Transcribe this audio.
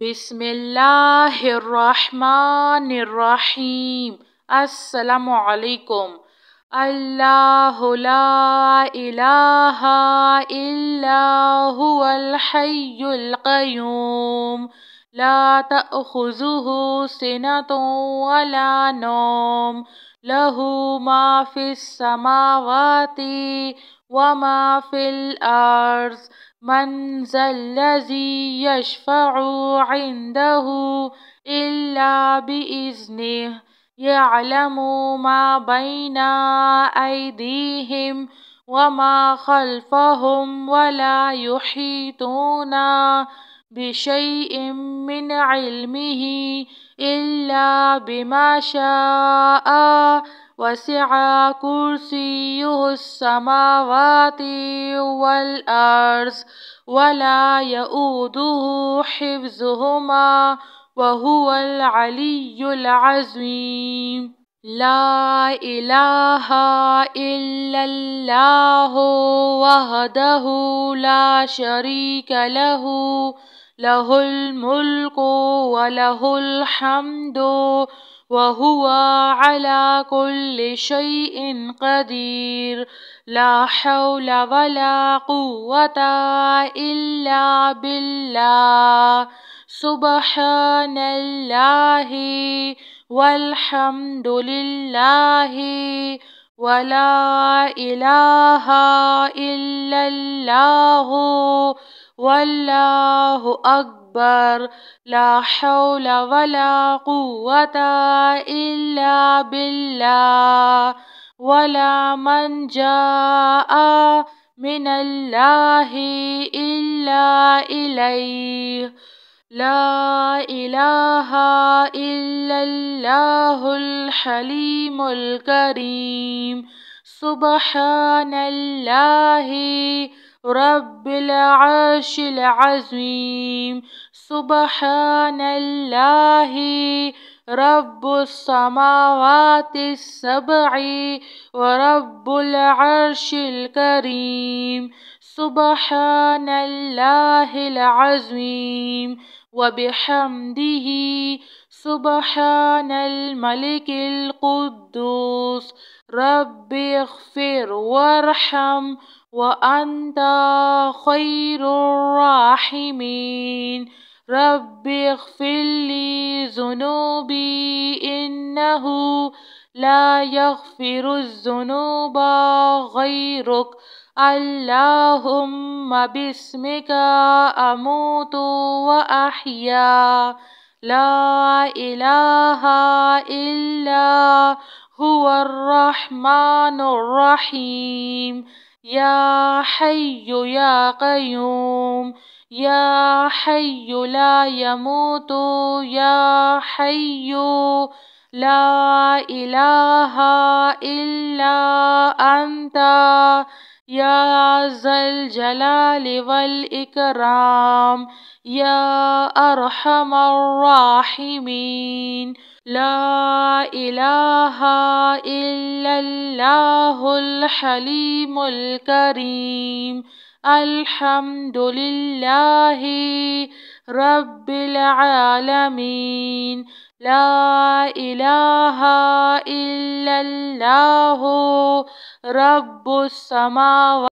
بسم اللہ الرحمن الرحیم۔ السلام علیکم۔ اللہ لا الہ الا هو الحی القیوم لا تأخذہ سنۃ ولا نوم لہ ما فی السماوات وما فی الارض من ذا الذی یشفع عنده الا بإذنہ یعلم ما بین ایدیہم وما خلفہم ولا یحیطون بشیء من علمہ الا بما شاء وسع کرسیہ السماوات والارض ولا یؤودہ حفظہما وہو العلی العظیم۔ لا الہ الا اللہ وحدہ لا شریک لہ لہ الملک ولہ الحمد وہو علی کل شیء قدیر۔ لا حول ولا قوة الا باللہ۔ سبحان اللہ والحمد للہ ولا الہ الا اللہ واللہ اکبر۔ لا حول ولا قوة الا باللہ ولا منجا من اللہ الا الیہ۔ لا الہ الا اللہ الحلیم الکریم۔ سبحان اللہ رب العرش العظیم۔ سبحان اللہ رب السماوات السبع ورب العرش الکریم۔ سبحان اللہ العظیم وبحمدہ سبحان الملک القدوس رب اغفر وارحم وانت خیر الراحمین۔ رب اغفر لی ذنوبی انہ لا یغفر الذنوب غیرک۔ اللہم باسمک اموت واحیا۔ لا الہ الا هو الرحمن الرحیم۔ یا حی یا قیوم یا حی لا یموت یا حی لا الہ الا انت یا ذا الجلال والاکرام یا ارحم الراحمین۔ لا الہ الا اللہ الحلیم الکریم۔ الحمد للہ رب العالمین۔ لا الہ الا اللہ رب السماوات